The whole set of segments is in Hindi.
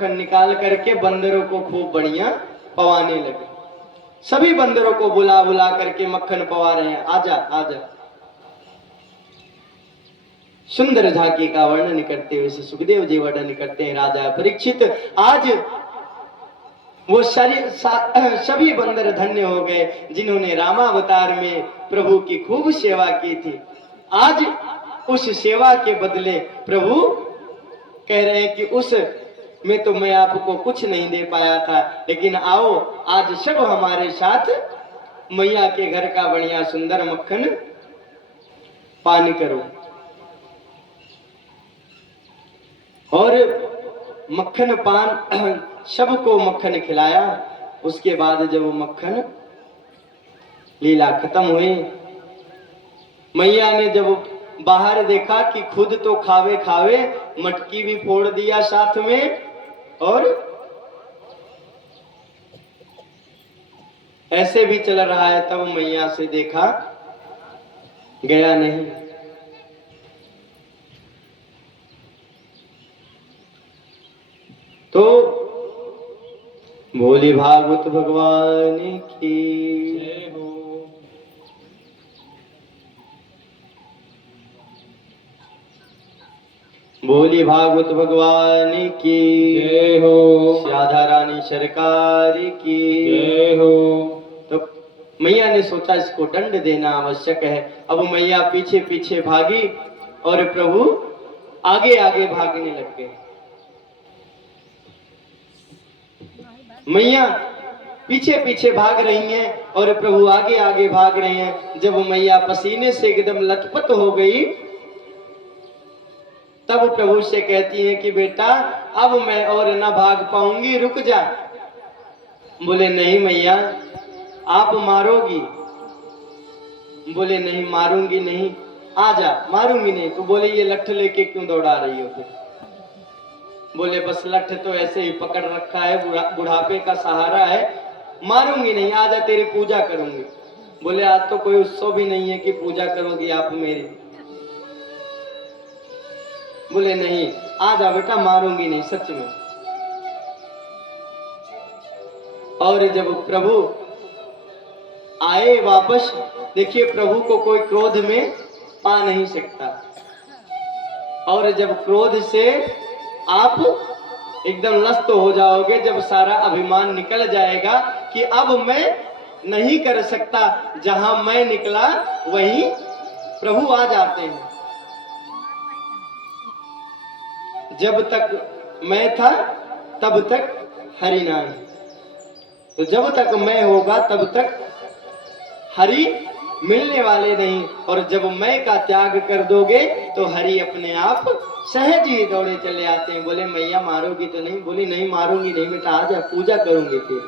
मक्खन निकाल करके बंदरों को खूब बढ़िया पवाने लगे। सभी बंदरों को बुला बुला करके मक्खन पवा रहे हैं, आजा आजा। सुंदर झांकी का वर्णन करते हुए सुखदेव जी वर्णन करते हैं, राजा परीक्षित आज वो सभी बंदर धन्य हो गए जिन्होंने रामावतार में प्रभु की खूब सेवा की थी। आज उस सेवा के बदले प्रभु कह रहे हैं कि उस में तो मैं आपको कुछ नहीं दे पाया था, लेकिन आओ आज सब हमारे साथ मैया के घर का बढ़िया सुंदर मक्खन पान करो। और मक्खन पान सबको मक्खन खिलाया। उसके बाद जब वो मक्खन लीला खत्म हुई, मैया ने जब बाहर देखा कि खुद तो खावे खावे मटकी भी फोड़ दिया साथ में, और ऐसे भी चल रहा है, तब मैया से देखा गया नहीं। तो भोले भागवत भगवान की जय हो। भोले भागवत भगवान की जय हो। राधा रानी सरकार की जय हो। तो मैया ने सोचा इसको दंड देना आवश्यक है। अब मैया पीछे पीछे भागी और प्रभु आगे आगे भागने लग गए। मैया पीछे पीछे भाग रही हैं और प्रभु आगे आगे भाग रहे हैं। जब मैया पसीने से एकदम लथपथ हो गई, तब प्रभु से कहती है कि बेटा अब मैं और ना भाग पाऊंगी, रुक जा। बोले नहीं मैया आप मारोगी। बोले नहीं मारूंगी नहीं, आजा। मारूंगी नहीं। तो बोले ये लठ लेके क्यों दौड़ा रही हो फिर? बोले बस लठ तो ऐसे ही पकड़ रखा है, बुढ़ापे का सहारा है, मारूंगी नहीं, आजा तेरी पूजा करूंगी। बोले आज तो कोई उत्सव भी नहीं है कि पूजा करोगी आप मेरी। बोले नहीं आजा बेटा, मारूंगी नहीं सच में। और जब प्रभु आए वापस, देखिए प्रभु को कोई क्रोध में पा नहीं सकता। और जब क्रोध से आप एकदम लस्त हो जाओगे, जब सारा अभिमान निकल जाएगा कि अब मैं नहीं कर सकता, जहां मैं निकला वहीं प्रभु आ जाते हैं। जब तक मैं था तब तक हरि नाम, तो जब तक मैं होगा तब तक हरि मिलने वाले नहीं। और जब मैं का त्याग कर दोगे तो हरि अपने आप सहज ही दौड़े चले आते हैं। बोले मैया मारोगी तो नहीं? बोली नहीं मारूंगी नहीं बेटा, आजा पूजा करूंगी फिर।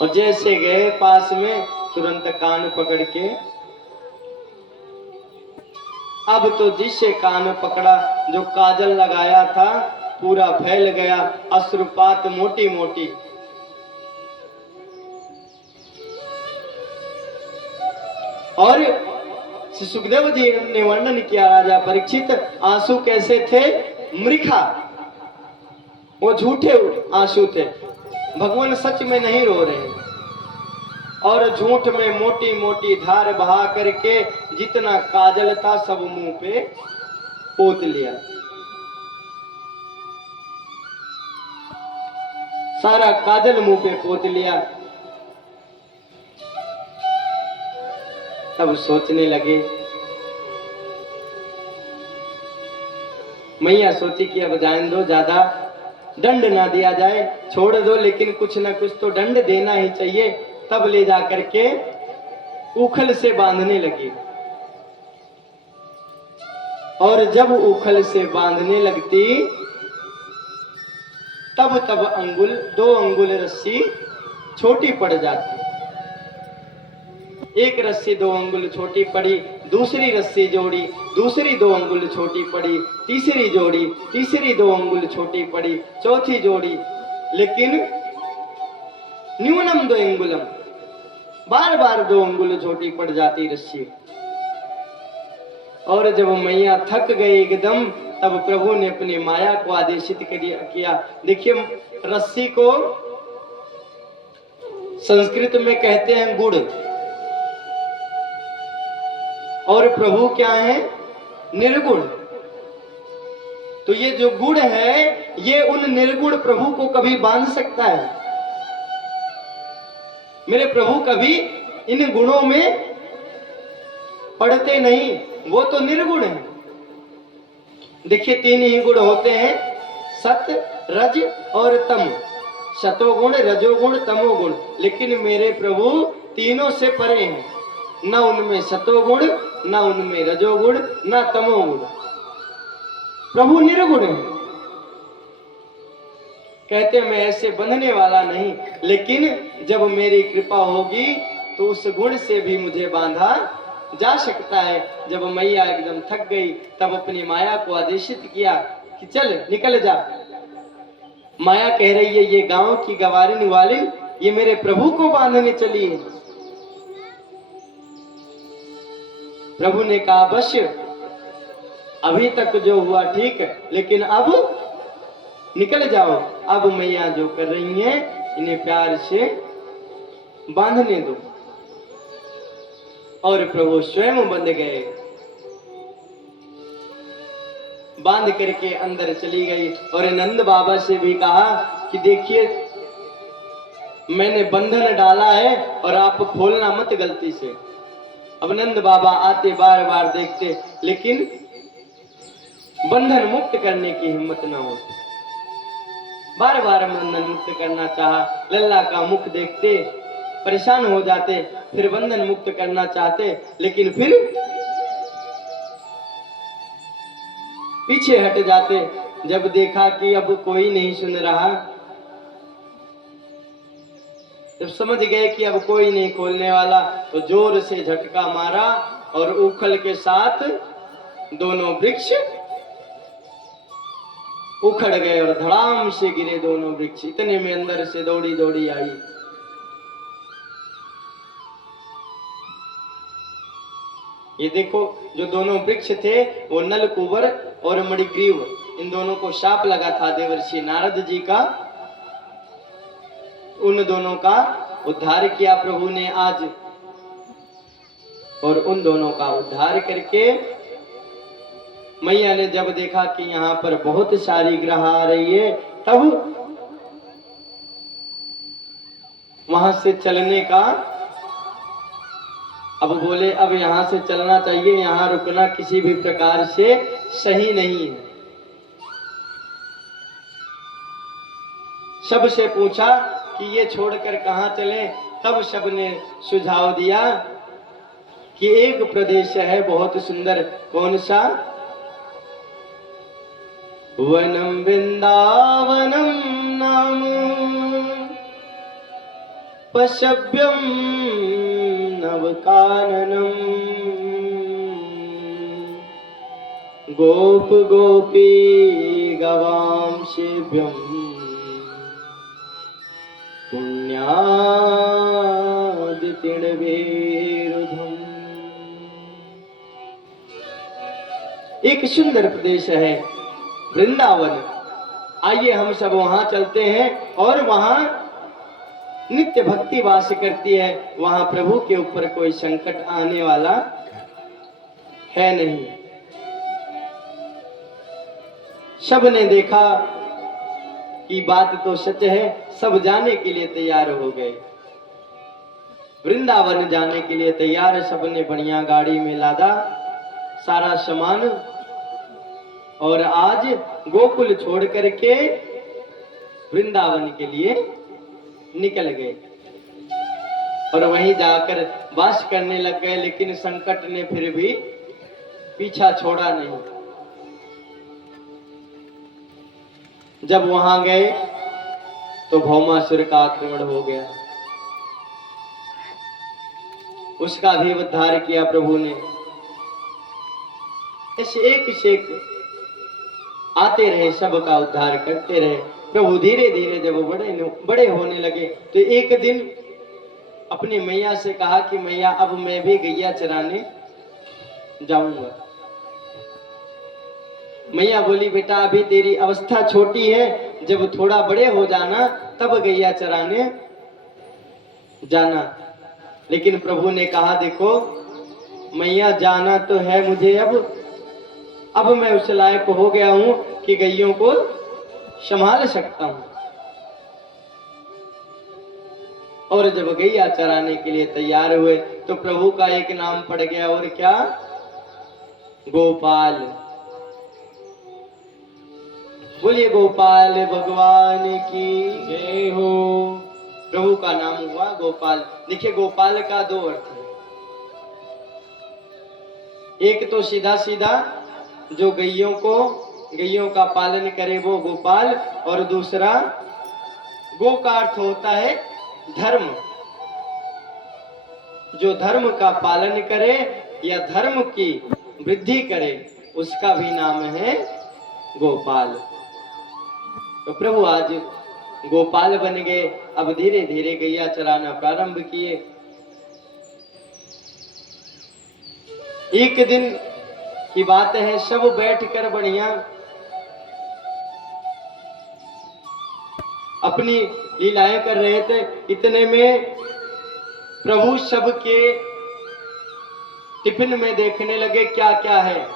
और जैसे गए पास में, तुरंत कान पकड़ के, अब तो जिससे कान पकड़ा जो काजल लगाया था पूरा फैल गया, अश्रुपात मोटी मोटी। और सुखदेव जी ने वर्णन किया राजा परीक्षित आंसू कैसे थे, मृखा, वो झूठे आंसू थे, भगवान सच में नहीं रो रहे हैं। और झूठ में मोटी मोटी धार बहा करके जितना काजल था सब मुंह पे पोत लिया। सारा काजल मुंह पे पोत लिया। तब सोचने लगे, मैया सोची कि अब जान दो, ज्यादा दंड ना दिया जाए, छोड़ दो, लेकिन कुछ ना कुछ तो दंड देना ही चाहिए। तब ले जा करके उखल से बांधने लगी। और जब उखल से बांधने लगती तब तब अंगुल, 2 अंगुल रस्सी छोटी पड़ जाती। एक रस्सी 2 अंगुल छोटी पड़ी, दूसरी रस्सी जोड़ी, दूसरी 2 अंगुल छोटी पड़ी, तीसरी जोड़ी, तीसरी 2 अंगुल छोटी पड़ी, चौथी जोड़ी, लेकिन न्यूनम 2 अंगुलम, बार बार 2 अंगुल छोटी पड़ जाती रस्सी। और जब मैया थक गई एकदम, तब प्रभु ने अपनी माया को आदेशित किया। देखिए, रस्सी को संस्कृत में कहते हैं गुड़, और प्रभु क्या है? निर्गुण। तो ये जो गुण है, ये उन निर्गुण प्रभु को कभी बांध सकता है? मेरे प्रभु कभी इन गुणों में पड़ते नहीं, वो तो निर्गुण है। देखिए, 3 ही गुण होते हैं, सत, रज और तम। सतोगुण, रजोगुण, तमोगुण। लेकिन मेरे प्रभु तीनों से परे हैं, न उनमें सतोगुण, न उनमें रजोगुण, न तमोगुण। प्रभु निर्गुण है। कहते मैं ऐसे बंधने वाला नहीं, लेकिन जब मेरी कृपा होगी तो उस गुण से भी मुझे बांधा जा सकता है। जब मैया एकदम थक गई, तब अपनी माया को आदेशित किया कि चल निकल जा। माया कह रही है, ये गांव की गवारिन वालिन ये मेरे प्रभु को बांधने चली है। प्रभु ने कहा, बस अभी तक जो हुआ ठीक है, लेकिन अब निकल जाओ। अब मैया जो कर रही हैं, इन्हें प्यार से बांधने दो। और प्रभु स्वयं बंध गए, बांध करके अंदर चली गई। और नंद बाबा से भी कहा कि देखिए, मैंने बंधन डाला है और आप खोलना मत गलती से। अब नंद बाबा आते, बार बार देखते, लेकिन बंधन मुक्त करने की हिम्मत न होती। बार बार बंधन मुक्त करना चाहा, लल्ला का मुख देखते परेशान हो जाते, फिर बंधन मुक्त करना चाहते, लेकिन फिर पीछे हट जाते। जब देखा कि अब कोई नहीं सुन रहा, जब समझ गए कि अब कोई नहीं खोलने वाला, तो जोर से झटका मारा और उखल के साथ दोनों वृक्ष उखड़ गए और धड़ाम से गिरे दोनों वृक्ष। इतने में अंदर से दौड़ी दौड़ी आई। ये देखो, जो दोनों वृक्ष थे वो नलकुबर और मणिग्रीव, इन दोनों को शाप लगा था देवर्षि नारद जी का। उन दोनों का उद्धार किया प्रभु ने आज, और उन दोनों का उद्धार करके मैया ने जब देखा कि यहाँ पर बहुत सारी ग्रह आ रही है, तब वहां से चलने का, अब बोले अब यहां से चलना चाहिए, यहां रुकना किसी भी प्रकार से सही नहीं है। सबसे पूछा कि ये छोड़कर कहां चलें, तब सब ने सुझाव दिया कि एक प्रदेश है बहुत सुंदर। कौन सा? वनम वृंदावनम नाम पशव्यम नवकाननम गोप गोपी गवाम सेव्यम पुण्यादितिर्विरुधम। एक सुंदर प्रदेश है वृंदावन। आइए हम सब वहां चलते हैं, और वहां नित्य भक्ति वास करती है। वहां प्रभु के ऊपर कोई संकट आने वाला है नहीं। सब ने देखा कि बात तो सच है, सब जाने के लिए तैयार हो गए, वृंदावन जाने के लिए तैयार। सब ने बढ़िया गाड़ी में लादा सारा सामान, और आज गोकुल छोड़ करके वृंदावन के लिए निकल गए और वहीं जाकर वास करने लग गए। लेकिन संकट ने फिर भी पीछा छोड़ा नहीं। जब वहां गए तो भौमासुर का आक्रमण हो गया, उसका भी उद्धार किया प्रभु ने। ऐसे एक से एक आते रहे, सबका उद्धार करते रहे। प्रभु धीरे धीरे जब बड़े होने लगे, तो एक दिन अपनी मैया से कहा कि मैया अब मैं भी गैया चराने जाऊंगा। मैया बोली बेटा अभी तेरी अवस्था छोटी है, जब थोड़ा बड़े हो जाना तब गैया चराने जाना। लेकिन प्रभु ने कहा देखो मैया जाना तो है मुझे, अब मैं उस लायक हो गया हूं कि गैयों को संभाल सकता हूं। और जब गैया चराने के लिए तैयार हुए तो प्रभु का एक नाम पड़ गया, और क्या? गोपाल। बोलिए गोपाल भगवान की जय हो। प्रभु का नाम हुआ गोपाल। देखिए गोपाल का दो अर्थ है, एक तो सीधा सीधा जो गैयों का पालन करे वो गोपाल, और दूसरा गो का अर्थ होता है धर्म। जो धर्म का पालन करे या धर्म की वृद्धि करे उसका भी नाम है गोपाल। तो प्रभु आज गोपाल बन गए। अब धीरे धीरे गैया चराना प्रारंभ किए। एक दिन की बात है, सब बैठकर बढ़िया अपनी लीलाएं कर रहे थे। इतने में प्रभु सबके टिफिन में देखने लगे क्या क्या है,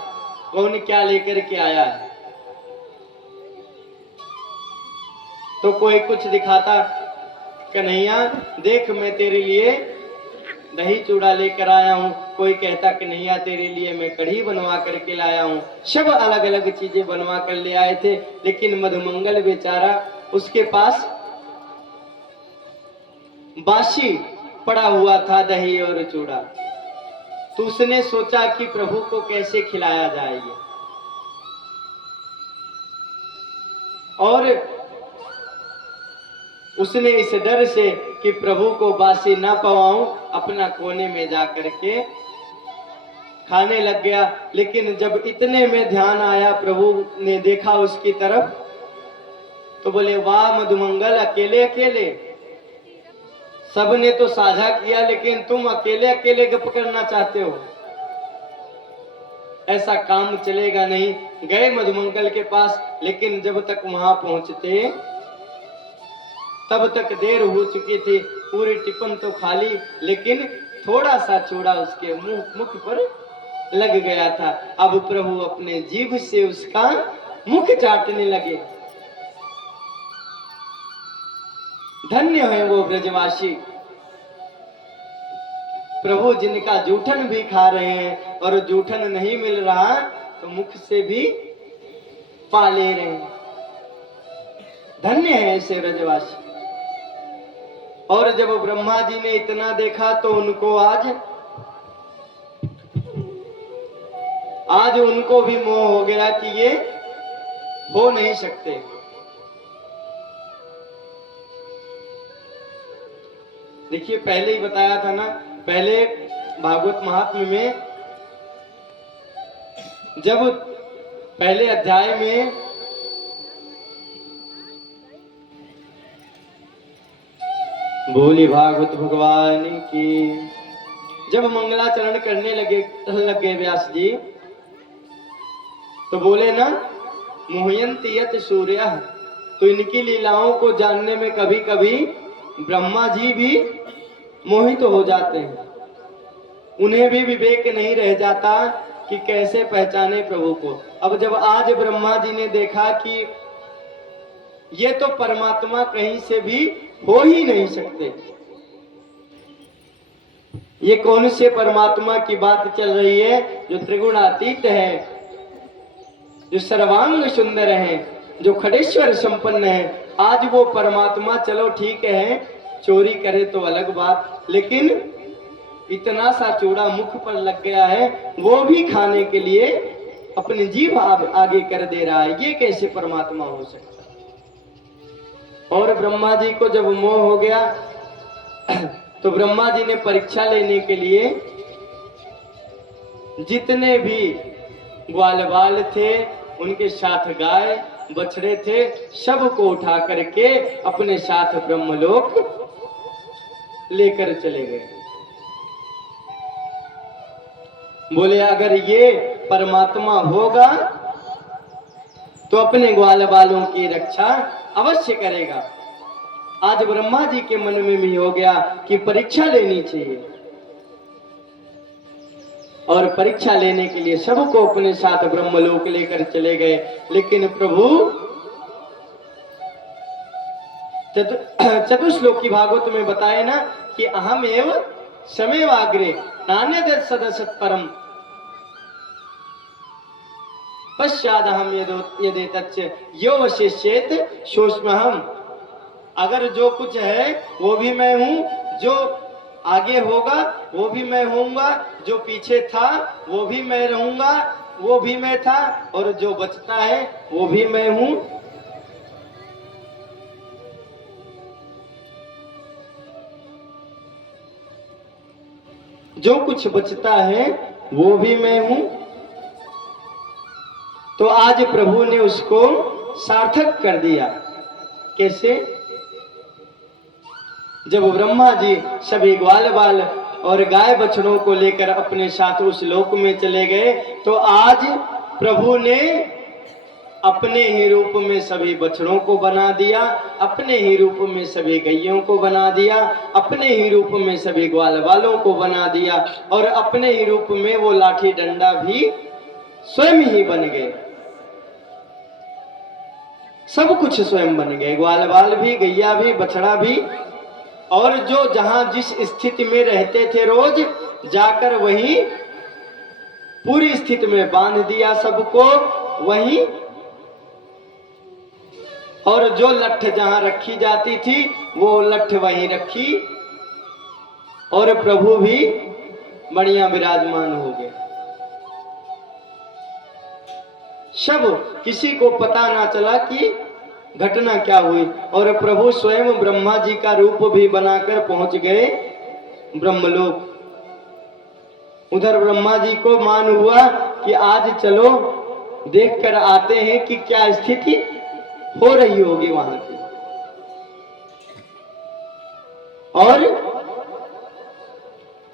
कौन क्या लेकर के आया है। तो कोई कुछ दिखाता, कन्हैया देख मैं तेरे लिए दही चूड़ा लेकर आया हूं। कोई कहता कन्हैया तेरे लिए मैं कढ़ी बनवा करके लाया हूं। सब अलग अलग चीजें बनवा कर ले आए थे, लेकिन मधुमंगल बेचारा उसके पास बासी पड़ा हुआ था दही और चूड़ा। तो उसने सोचा कि प्रभु को कैसे खिलाया जाएगा, और उसने इस डर से कि प्रभु को बासी ना पवाऊं अपना कोने में जा करके खाने लग गया। लेकिन जब इतने में ध्यान आया, प्रभु ने देखा उसकी तरफ, तो बोले वाह मधुमंगल अकेले अकेले, सबने तो साझा किया लेकिन तुम अकेले अकेले गप करना चाहते हो, ऐसा काम चलेगा नहीं। गए मधुमंगल के पास, लेकिन जब तक वहां पहुंचते तब तक देर हो चुकी थी। पूरी टिफिन तो खाली, लेकिन थोड़ा सा चूड़ा उसके मुख पर लग गया था। अब प्रभु अपने जीभ से उसका मुख चाटने लगे। धन्य है वो ब्रजवासी प्रभु जिनका जूठन भी खा रहे हैं, और जूठन नहीं मिल रहा तो मुख से भी पा ले रहे हैं। धन्य है ऐसे ब्रजवासी। और जब ब्रह्मा जी ने इतना देखा तो उनको आज उनको भी मोह हो गया कि ये हो नहीं सकते। देखिए पहले ही बताया था ना, पहले भागवत महात्म्य में जब पहले अध्याय में बोली भागवत भगवान की, जब मंगलाचरण करने लग गए व्यास जी, तो बोले ना मुह्यन्ति यत् सूर्यः, तो इनकी लीलाओं को जानने में कभी कभी ब्रह्मा जी भी मोहित हो जाते हैं। उन्हें भी विवेक नहीं रह जाता कि कैसे पहचाने प्रभु को। अब जब आज ब्रह्मा जी ने देखा कि ये तो परमात्मा कहीं से भी हो ही नहीं सकते, ये कौन से परमात्मा की बात चल रही है जो त्रिगुणातीत है, जो सर्वांग सुंदर है, जो खडेश्वर संपन्न है। आज वो परमात्मा चलो ठीक है चोरी करे तो अलग बात, लेकिन इतना सा चूड़ा मुख पर लग गया है, वो भी खाने के लिए अपनी जीभ आगे कर दे रहा है। ये कैसे परमात्मा हो सकता? और ब्रह्मा जी को जब मोह हो गया तो ब्रह्मा जी ने परीक्षा लेने के लिए जितने भी ग्वाल बाल थे, उनके साथ गाय बछड़े थे, सबको उठा करके अपने साथ ब्रह्मलोक लेकर चले गए। बोले अगर ये परमात्मा होगा तो अपने ग्वाल बालों की रक्षा अवश्य करेगा। आज ब्रह्मा जी के मन में भी हो गया कि परीक्षा लेनी चाहिए, और परीक्षा लेने के लिए सबको अपने साथ ब्रह्मलोक लेकर चले गए। लेकिन प्रभु चतुश्लोकी भागवत में बताए ना कि अहम एव समेवाग्रे नान्यदेव सदसत् परम पश्चादहम यदेतच्च यो वशिष्येत सोऽस्म्यहम्। अगर जो कुछ है वो भी मैं हूँ, जो आगे होगा वो भी मैं होऊंगा, जो पीछे था वो भी मैं रहूंगा, वो भी मैं था, और जो बचता है वो भी मैं हूँ। जो कुछ बचता है वो भी मैं हूं। तो आज प्रभु ने उसको सार्थक कर दिया। कैसे? जब ब्रह्मा जी सभी ग्वाल बाल और गाय बछड़ों को लेकर अपने साथ उस लोक में चले गए, तो आज प्रभु ने अपने ही रूप में सभी बछड़ों को बना दिया, अपने ही रूप में सभी गैयों को बना दिया, अपने ही रूप में सभी ग्वाल बालों को बना दिया, और अपने ही रूप में वो लाठी डंडा भी स्वयं ही बन गए। सब कुछ स्वयं बन गए, ग्वाल बाल भी, गैया भी, बछड़ा भी, और जो जहां जिस स्थिति में रहते थे रोज जाकर वही पूरी स्थिति में बांध दिया सबको वही। और जो लठ जहां रखी जाती थी वो लठ वहीं रखी, और प्रभु भी बढ़िया विराजमान हो गए। सब किसी को पता ना चला कि घटना क्या हुई, और प्रभु स्वयं ब्रह्मा जी का रूप भी बनाकर पहुंच गए ब्रह्मलोक। उधर ब्रह्मा जी को मान हुआ कि आज चलो देख कर आते हैं कि क्या स्थिति हो रही होगी वहां की। और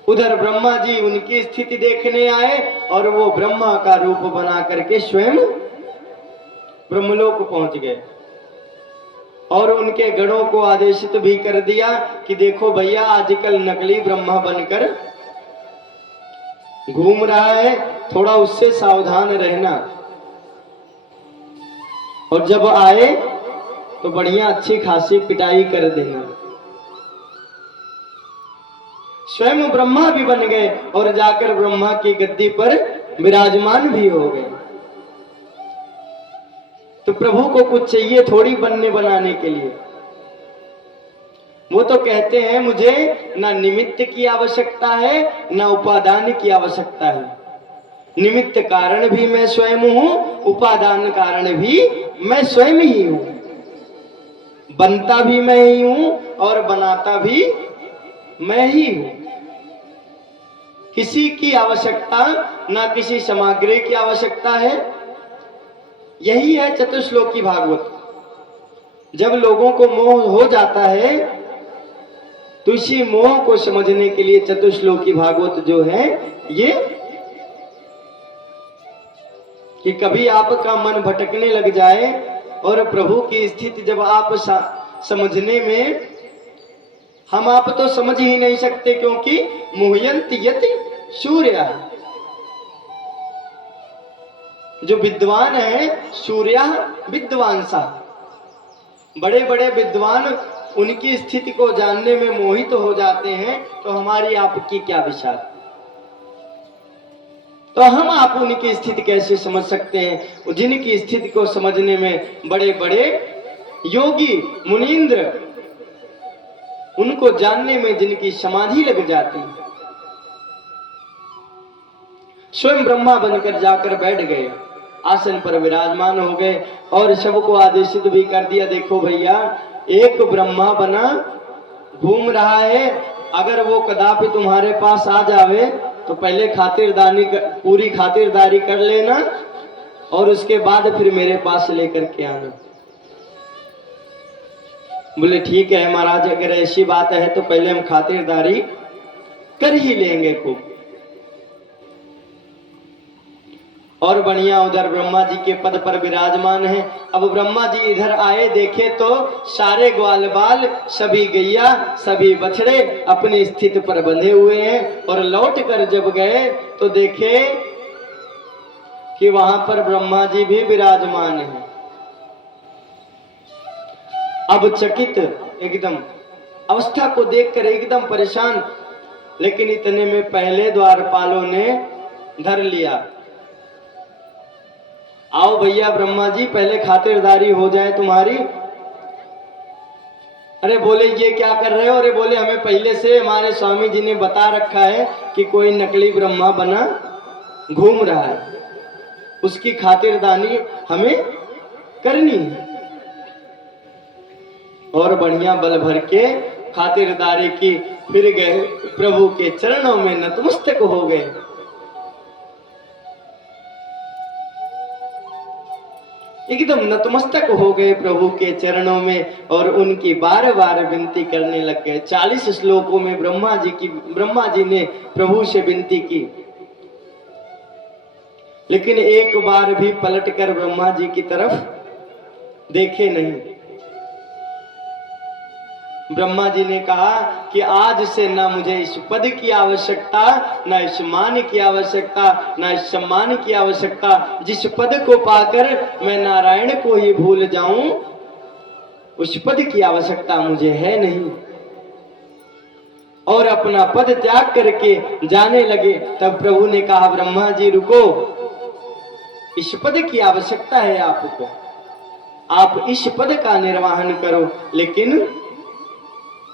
उधर ब्रह्मा जी उनकी स्थिति देखने आए, और वो ब्रह्मा का रूप बना करके स्वयं ब्रह्मलोक पहुंच गए, और उनके गणों को आदेशित भी कर दिया कि देखो भैया आजकल नकली ब्रह्मा बनकर घूम रहा है, थोड़ा उससे सावधान रहना, और जब आए तो बढ़िया अच्छी खासी पिटाई कर देना। स्वयं ब्रह्मा भी बन गए और जाकर ब्रह्मा की गद्दी पर विराजमान भी हो गए। तो प्रभु को कुछ चाहिए थोड़ी बनने बनाने के लिए। वो तो कहते हैं मुझे ना निमित्त की आवश्यकता है ना उपादान की आवश्यकता है। निमित्त कारण भी मैं स्वयं हूं, उपादान कारण भी मैं स्वयं ही हूं, बनता भी मैं ही हूं और बनाता भी मैं ही हूं। किसी की आवश्यकता ना किसी सामग्री की आवश्यकता है। यही है चतुश्लोकी भागवत। जब लोगों को मोह हो जाता है तो इसी मोह को समझने के लिए चतुश्लोकी भागवत जो है ये, कि कभी आपका मन भटकने लग जाए और प्रभु की स्थिति जब आप समझने में, हम आप तो समझ ही नहीं सकते, क्योंकि मुह्यन्ति यति सूर्य, जो विद्वान है सूर्य विद्वांसा, बड़े बड़े विद्वान उनकी स्थिति को जानने में मोहित हो जाते हैं, तो हमारी आपकी क्या विचार। तो हम आप उनकी स्थिति कैसे समझ सकते हैं, जिनकी स्थिति को समझने में बड़े बड़े योगी मुनींद्र, उनको जानने में जिनकी समाधि लग जाती है। स्वयं ब्रह्मा बनकर जाकर बैठ गए, आसन पर विराजमान हो गए, और सबको आदेशित भी कर दिया, देखो भैया एक ब्रह्मा बना घूम रहा है, अगर वो कदापि तुम्हारे पास आ जावे तो पहले पूरी खातिरदारी कर लेना, और उसके बाद फिर मेरे पास लेकर के आना। बोले ठीक है महाराज, अगर ऐसी बात है तो पहले हम खातिरदारी कर ही लेंगे खूब। और बढ़िया उधर ब्रह्मा जी के पद पर विराजमान है। अब ब्रह्मा जी इधर आए, देखे तो सारे ग्वाल बाल, सभी गैया, सभी बछड़े अपनी स्थिति पर बंधे हुए हैं। और लौट कर जब गए तो देखे कि वहां पर ब्रह्मा जी भी विराजमान है। अब चकित एकदम, अवस्था को देखकर एकदम परेशान, लेकिन इतने में पहले द्वारपालों ने धर लिया। आओ भैया ब्रह्मा जी, पहले खातिरदारी हो जाए तुम्हारी। अरे बोले ये क्या कर रहे हो? अरे बोले हमें पहले से हमारे स्वामी जी ने बता रखा है कि कोई नकली ब्रह्मा बना घूम रहा है, उसकी खातिरदारी हमें करनी है। और बढ़िया बल भर के खातिरदारी की, फिर गए प्रभु के चरणों में नतमस्तक हो गए। एकदम नतमस्तक हो गए प्रभु के चरणों में और उनकी बार बार विनती करने लग गए। 40 श्लोकों में ब्रह्मा जी ने प्रभु से विनती की, लेकिन एक बार भी पलटकर ब्रह्मा जी की तरफ देखे नहीं। ब्रह्मा जी ने कहा कि आज से ना मुझे इस पद की आवश्यकता, ना इस मान की आवश्यकता, ना इस सम्मान की आवश्यकता। जिस पद को पाकर मैं नारायण को ही भूल जाऊं, उस पद की आवश्यकता मुझे है नहीं। और अपना पद त्याग करके जाने लगे। तब प्रभु ने कहा ब्रह्मा जी रुको, इस पद की आवश्यकता है आपको, आप इस पद का निर्वहन करो, लेकिन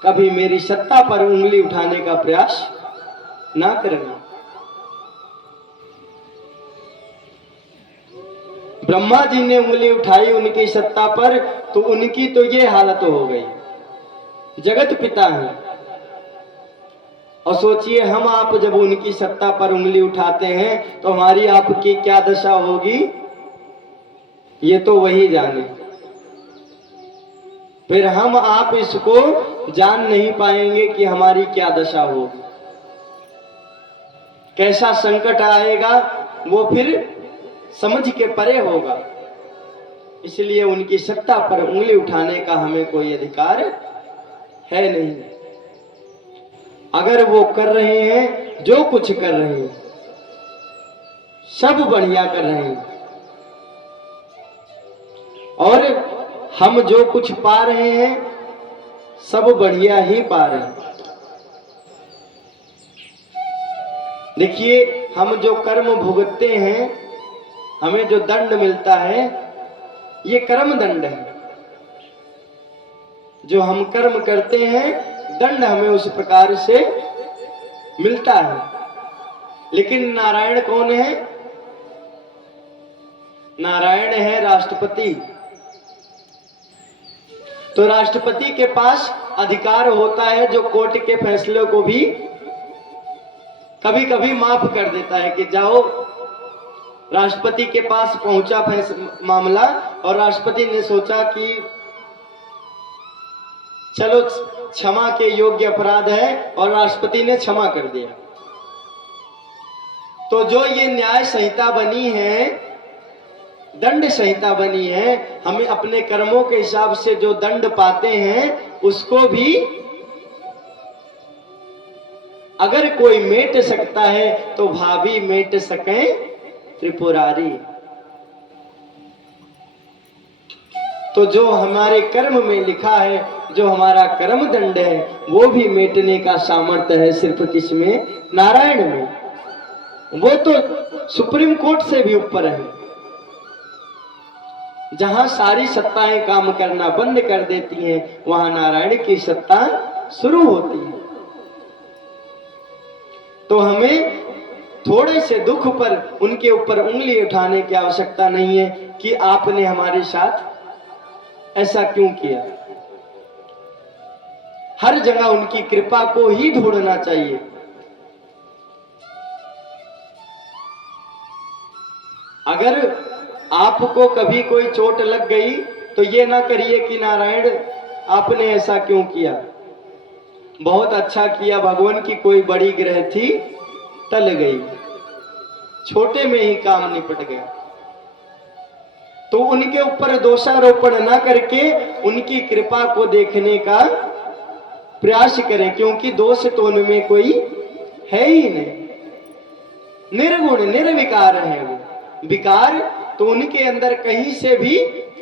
कभी मेरी सत्ता पर उंगली उठाने का प्रयास ना करना। ब्रह्मा जी ने उंगली उठाई उनकी सत्ता पर, तो उनकी तो ये हालत हो गई। जगत पिता है, और सोचिए हम आप जब उनकी सत्ता पर उंगली उठाते हैं तो हमारी आपकी क्या दशा होगी, ये तो वही जाने। फिर हम आप इसको जान नहीं पाएंगे कि हमारी क्या दशा होगी, कैसा संकट आएगा, वो फिर समझ के परे होगा। इसलिए उनकी सत्ता पर उंगली उठाने का हमें कोई अधिकार है नहीं। अगर वो कर रहे हैं, जो कुछ कर रहे हैं, सब बढ़िया कर रहे हैं, और हम जो कुछ पा रहे हैं सब बढ़िया ही पा रहे हैं। देखिए, हम जो कर्म भुगतते हैं, हमें जो दंड मिलता है, ये कर्म दंड है। जो हम कर्म करते हैं, दंड हमें उस प्रकार से मिलता है। लेकिन नारायण कौन है? नारायण है राष्ट्रपति। तो राष्ट्रपति के पास अधिकार होता है जो कोर्ट के फैसले को भी कभी कभी माफ कर देता है कि जाओ, राष्ट्रपति के पास पहुंचा मामला और राष्ट्रपति ने सोचा कि चलो क्षमा के योग्य अपराध है, और राष्ट्रपति ने क्षमा कर दिया। तो जो ये न्याय संहिता बनी है, दंड संहिता बनी है, हमें अपने कर्मों के हिसाब से जो दंड पाते हैं उसको भी अगर कोई मेट सकता है तो भाभी मेट सके त्रिपुरारी। तो जो हमारे कर्म में लिखा है, जो हमारा कर्म दंड है, वो भी मेटने का सामर्थ्य है सिर्फ किसमें? नारायण में। वो तो सुप्रीम कोर्ट से भी ऊपर है, जहां सारी सत्ताएं काम करना बंद कर देती हैं, वहां नारायण की सत्ता शुरू होती है। तो हमें थोड़े से दुख पर उनके ऊपर उंगली उठाने की आवश्यकता नहीं है कि आपने हमारे साथ ऐसा क्यों किया। हर जगह उनकी कृपा को ही ढूंढना चाहिए। अगर आपको कभी कोई चोट लग गई तो ये ना करिए कि नारायण आपने ऐसा क्यों किया, बहुत अच्छा किया, भगवान की कोई बड़ी ग्रह थी टल गई। छोटे में ही काम निपट गया। तो उनके ऊपर दोषारोपण ना करके उनकी कृपा को देखने का प्रयास करें, क्योंकि दोष तो उनमें कोई है ही नहीं। निर्गुण निर्विकार है वो, विकार तो उनके अंदर कहीं से भी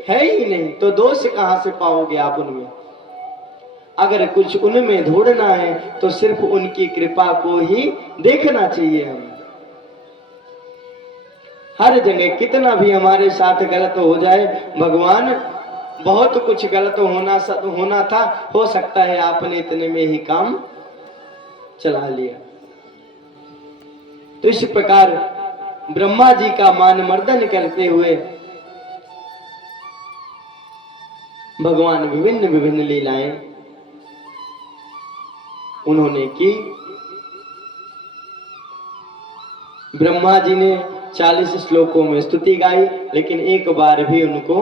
है ही नहीं, तो दोष कहां से पाओगे आप उनमें। अगर कुछ उनमें ढूंढना है तो सिर्फ उनकी कृपा को ही देखना चाहिए हमें। हर जगह कितना भी हमारे साथ गलत हो जाए, भगवान बहुत कुछ गलत होना था, हो सकता है आपने इतने में ही काम चला लिया। तो इस प्रकार ब्रह्मा जी का मान मर्दन करते हुए भगवान विभिन्न विभिन्न लीलाएं उन्होंने की। ब्रह्मा जी ने 40 श्लोकों में स्तुति गाई, लेकिन एक बार भी उनको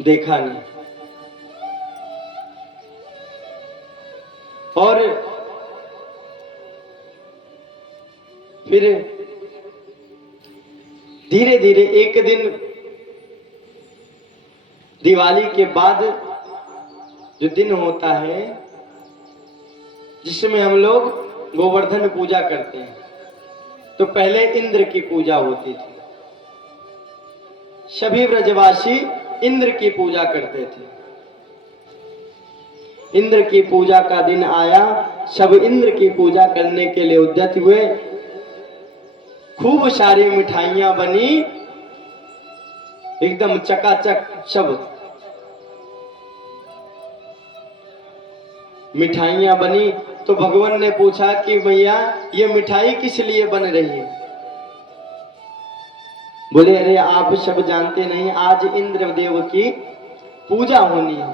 देखा नहीं। और फिर धीरे धीरे एक दिन दिवाली के बाद जो दिन होता है जिसमें हम लोग गोवर्धन पूजा करते हैं, तो पहले इंद्र की पूजा होती थी। सभी ब्रजवासी इंद्र की पूजा करते थे। इंद्र की पूजा का दिन आया, सब इंद्र की पूजा करने के लिए उद्यत हुए। खूब सारी मिठाइयां बनी, एकदम चकाचक सब मिठाइयां बनी। तो भगवान ने पूछा कि भैया ये मिठाई किस लिए बन रही है? बोले अरे आप सब जानते नहीं, आज इंद्र देव की पूजा होनी है।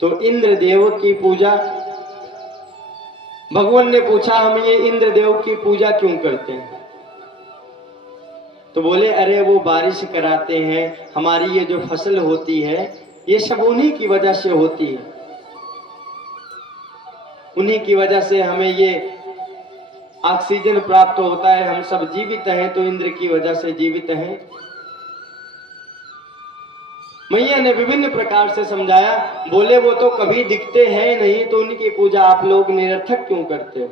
तो इंद्र देव की पूजा, भगवान ने पूछा हम ये इंद्र देव की पूजा क्यों करते हैं? तो बोले अरे वो बारिश कराते हैं, हमारी ये जो फसल होती है ये सब उन्हीं की वजह से होती है, उन्हीं की वजह से हमें ये ऑक्सीजन प्राप्त होता है, हम सब जीवित हैं तो इंद्र की वजह से जीवित हैं। मैया ने विभिन्न प्रकार से समझाया। बोले वो तो कभी दिखते हैं नहीं, तो उनकी पूजा आप लोग निरर्थक क्यों करते हो?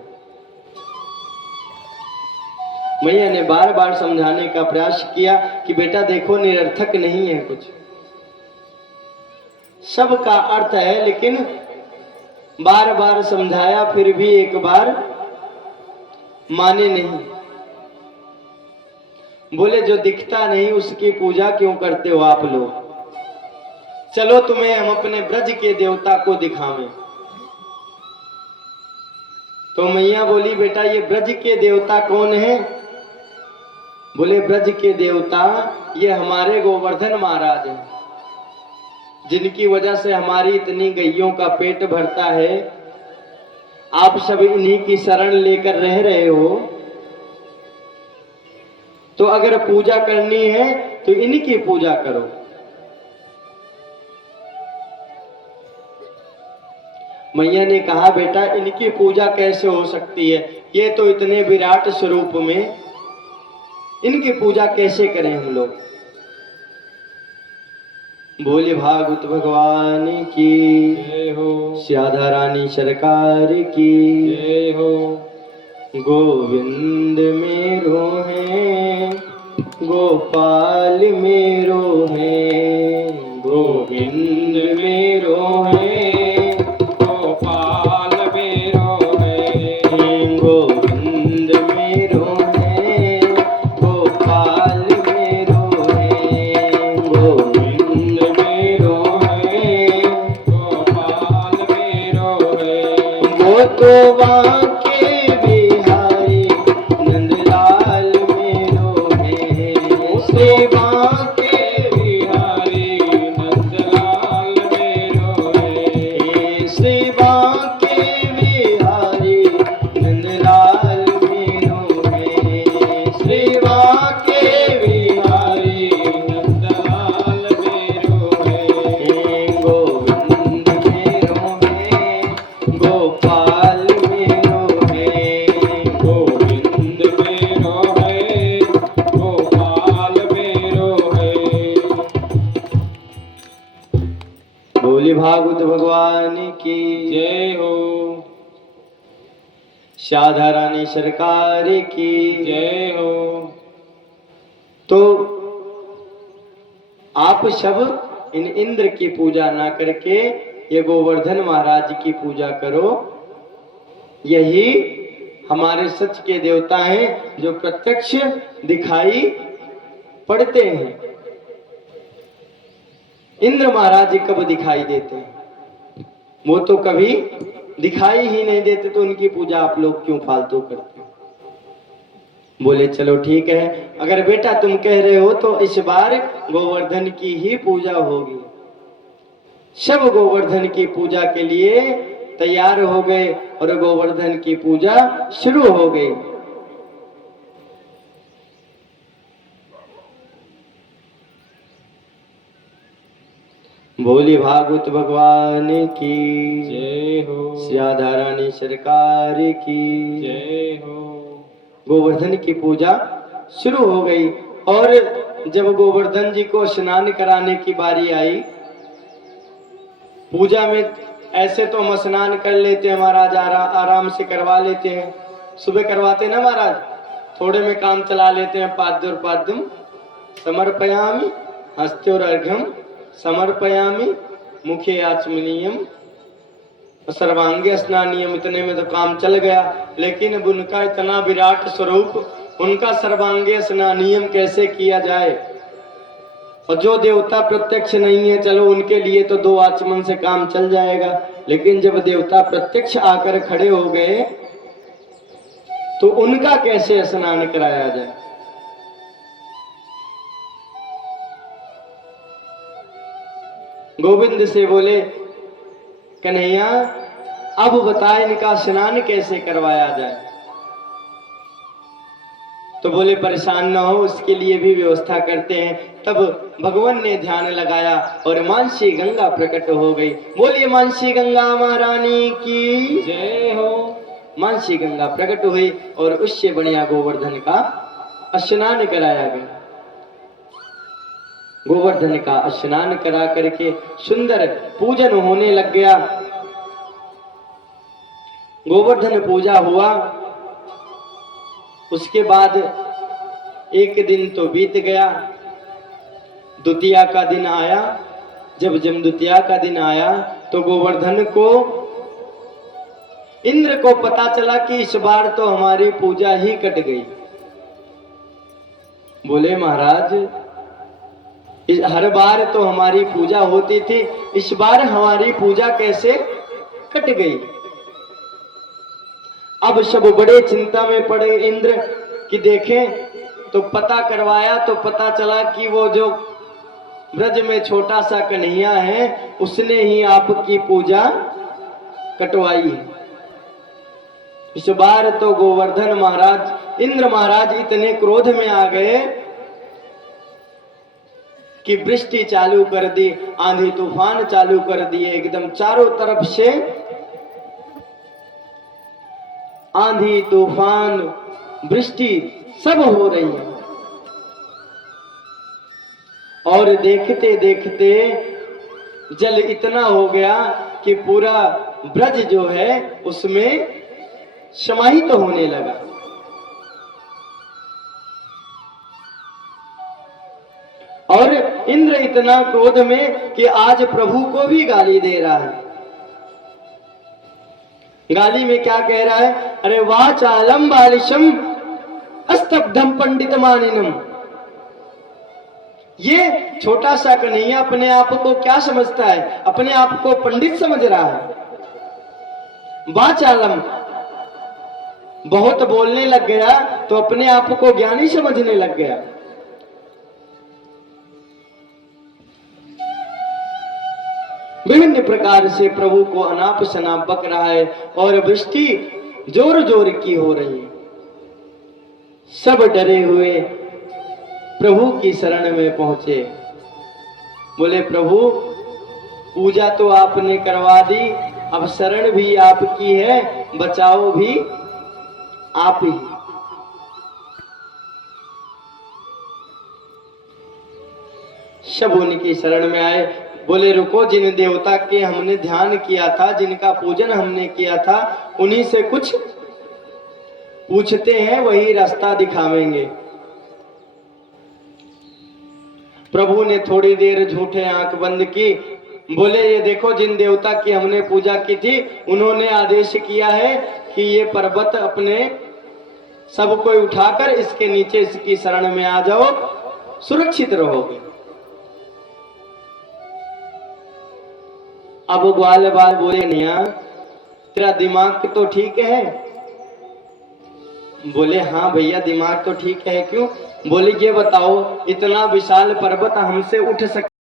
मैया ने बार बार समझाने का प्रयास किया कि बेटा देखो निरर्थक नहीं है कुछ, सबका अर्थ है, लेकिन बार बार समझाया फिर भी एक बार माने नहीं। बोले जो दिखता नहीं उसकी पूजा क्यों करते हो आप लोग? चलो तुम्हें हम अपने ब्रज के देवता को दिखावें। तो मैया बोली बेटा ये ब्रज के देवता कौन है? बोले ब्रज के देवता ये हमारे गोवर्धन महाराज हैं, जिनकी वजह से हमारी इतनी गैयों का पेट भरता है। आप सब इन्हीं की शरण लेकर रह रहे हो, तो अगर पूजा करनी है तो इन्हीं पूजा करो। मैया ने कहा बेटा इनकी पूजा कैसे हो सकती है? ये तो इतने विराट स्वरूप में, इनकी पूजा कैसे करें हम लोग? बोले भागवत भगवान की जय हो, श्याधा रानी सरकार की जय हो। गोविंद मेरो है, गोपाल मेरो है, गोविंद मेरो है, गोपाल मेरो है, गोविंद मेरो है, गोपाल मेरो है, गोविंद मेरो है, गोपाल मेरो है। वो तो बांके बिहारी नंदलाल मेरो है, श्री बांके बिहारी नंदलाल मेरो है, श्री बांके बिहारी नंदलाल मेरो है, श्री बांके बिहारी नंदलाल मेरो है। गोविंद मेरो है, गोपाल मेरो बोले भागवत भगवान की जय हो। शारदा रानी सरकार की जय हो। तो आप सब इन इंद्र की पूजा ना करके ये गोवर्धन महाराज की पूजा करो। यही हमारे सच के देवता हैं जो प्रत्यक्ष दिखाई पड़ते हैं। इंद्र महाराज कब दिखाई देते हैं? वो तो कभी दिखाई ही नहीं देते, तो उनकी पूजा आप लोग क्यों फालतू करते हैं? बोले चलो ठीक है, अगर बेटा तुम कह रहे हो तो इस बार गोवर्धन की ही पूजा होगी। सब गोवर्धन की पूजा के लिए तैयार हो गए और गोवर्धन की पूजा शुरू हो गई। बोली भागवत भगवान की जय हो। शारदा रानी सरकार की जय हो। गोवर्धन की पूजा शुरू हो गई। और जब गोवर्धन जी को स्नान कराने की बारी आई, पूजा में ऐसे तो हम स्नान कर लेते हैं महाराज, आराम से करवा लेते हैं, सुबह करवाते ना महाराज, थोड़े में काम चला लेते हैं। पाद्योर्पाद्यम समर्पयामि हस्त्योर्घ्यम समर्पयामि मुखे आचमनीयम सर्वांगे स्नानियम, इतने में तो काम चल गया। लेकिन अब उनका इतना विराट स्वरूप, उनका सर्वांगे स्नानियम कैसे किया जाए? और जो देवता प्रत्यक्ष नहीं है, चलो उनके लिए तो 2 आचमन से काम चल जाएगा, लेकिन जब देवता प्रत्यक्ष आकर खड़े हो गए तो उनका कैसे स्नान कराया जाए? गोविंद से बोले कन्हैया अब बता इनका स्नान कैसे करवाया जाए? तो बोले परेशान ना हो, उसके लिए भी व्यवस्था करते हैं। तब भगवान ने ध्यान लगाया और मानसी गंगा प्रकट हो गई। बोलिए मानसी गंगा महारानी की जय हो। मानसी गंगा प्रकट हुई और उससे बढ़िया गोवर्धन का स्नान कराया गया। गोवर्धन का स्नान करा करके सुंदर पूजन होने लग गया। गोवर्धन पूजा हुआ, उसके बाद एक दिन तो बीत गया, द्वितीया का दिन आया। जब द्वितीया का दिन आया तो गोवर्धन को, इंद्र को पता चला कि इस बार तो हमारी पूजा ही कट गई। बोले महाराज हर बार तो हमारी पूजा होती थी, इस बार हमारी पूजा कैसे कट गई? अब सब बड़े चिंता में पड़े इंद्र कि देखें, तो पता करवाया तो पता चला कि वो जो ब्रज में छोटा सा कन्हैया है उसने ही आपकी पूजा कटवाई है। इस बार तो गोवर्धन महाराज, इंद्र महाराज इतने क्रोध में आ गए कि वृष्टि चालू कर दी, आंधी तूफान चालू कर दिए। एकदम चारों तरफ से आंधी तूफान वृष्टि सब हो रही है। और देखते देखते जल इतना हो गया कि पूरा ब्रज जो है उसमें समाहित तो होने लगा। और इंद्र इतना क्रोध में कि आज प्रभु को भी गाली दे रहा है। गाली में क्या कह रहा है? अरे वाचालम बालिशम अस्तब्धम पंडित मानिनम। ये छोटा सा कन्हैया अपने आप को क्या समझता है? अपने आप को पंडित समझ रहा है। वाचालम, बहुत बोलने लग गया तो अपने आप को ज्ञानी समझने लग गया। विभिन्न प्रकार से प्रभु को अनाप शनाप बक रहा है और वृष्टि जोर जोर की हो रही है। सब डरे हुए प्रभु की शरण में पहुंचे। बोले प्रभु पूजा तो आपने करवा दी, अब शरण भी आपकी है, बचाओ भी आप ही। सब उनकी शरण में आए। बोले रुको, जिन देवता के हमने ध्यान किया था, जिनका पूजन हमने किया था, उन्हीं से कुछ पूछते हैं, वही रास्ता दिखावेंगे। प्रभु ने थोड़ी देर झूठे आंख बंद की, बोले ये देखो, जिन देवता की हमने पूजा की थी, उन्होंने आदेश किया है कि ये पर्वत अपने सब कोई उठाकर इसके नीचे इसकी शरण में आ जाओ, सुरक्षित रहोगे। अब ग्वाल बाल बोले, नैया तेरा दिमाग तो ठीक है? बोले हाँ भैया, दिमाग तो ठीक है। क्यों? बोले ये बताओ, इतना विशाल पर्वत हमसे उठ सके?